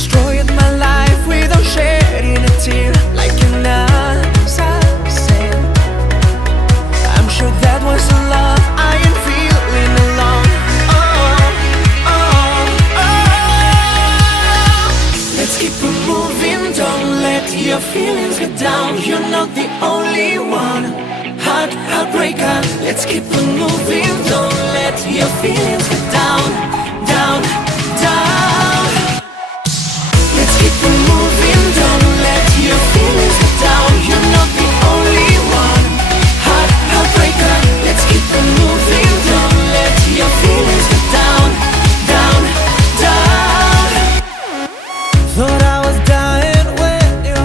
destroyed my life without shedding a tear, like an assassin. I'm sure that wasn't love, I am feeling alone. Let's keep on moving, don't let your feelings get down. You're not the only one. Heartbreaker, let's keep on moving, don't let your feelings get down, down, down. Let's keep on moving, don't let your feelings get down. You're not the only one. Heartbreaker, let's keep on moving, don't let your feelings get down, down, down. Thought I was dying when you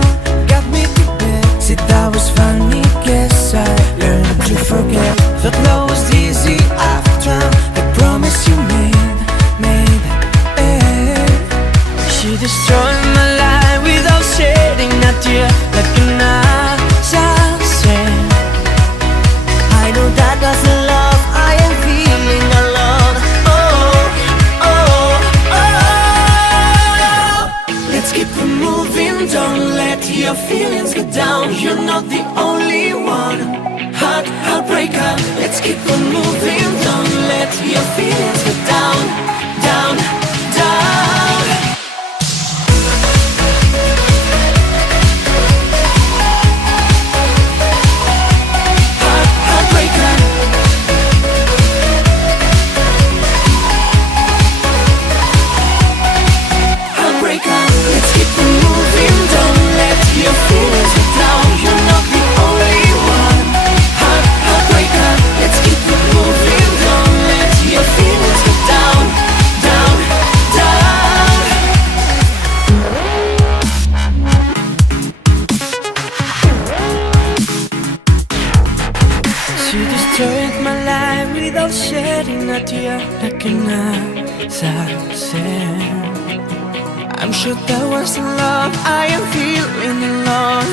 got me to bed. Said that was funny, guess I learned to forget. Thought love was easy after the promise you made. She destroyed my life without shedding a tear, like an assassin. I know that doesn't love, I am feeling alone. Let's keep on moving, don't let your feelings get down. You're not the only one. Heartbreaker, let's keep on moving, don't let your feelings get down, down, down. Heartbreaker, heartbreaker, let's keep on moving, don't let your feelings get down. You're not the only one. Heartbreaker, let's keep on moving, don't let your feelings get down, down, down. She destroyed my life without shedding a tear, like an assassin. I'm sure that wasn't love, I am feeling alone.